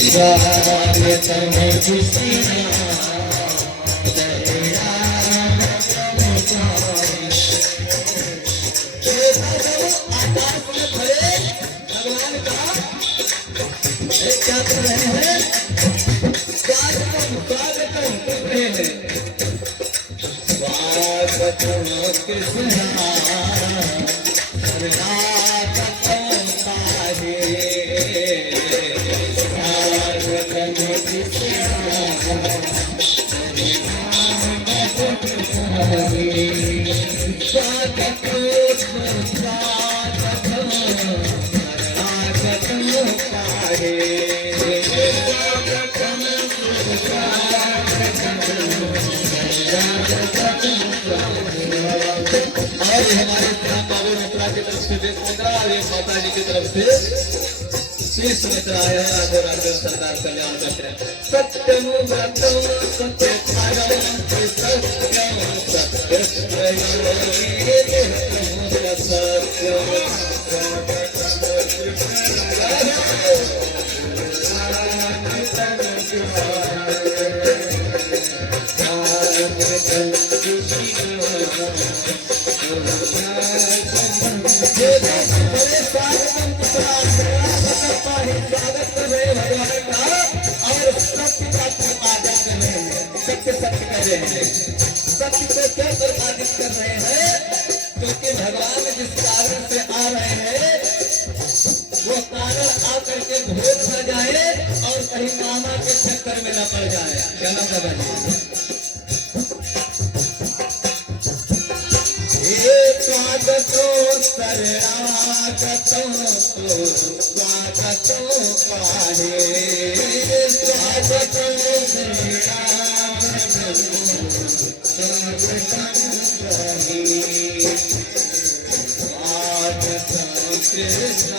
स्वागतम कृष्ण क्या कर रहे हैं? स्वागतम स्वागतम कर रहे हैं। स्वागतम कृष्ण स्वागतम पाहे। स्वागतम कृष्ण और हमारे बाबू मित्रा की तरफ से देश मित्रा और ये माता जी की तरफ से शीश मित्रा है। आधो राधो सरदार कल्याण करते हैं। सत्यम व्रतम सत्य सत्यम सत्य सत्य को क्यों प्रसादित कर रहे हैं? क्योंकि भगवान जिस कारण से आ रहे हैं वो कारण आकर के भूल न जाए और कहीं मामा के चक्कर में न पड़ जाए। क्या ना स्वागतो शरणागतो स्वागतो पाहे। स्वागतो शरणागतो स्वागतं कृष्ण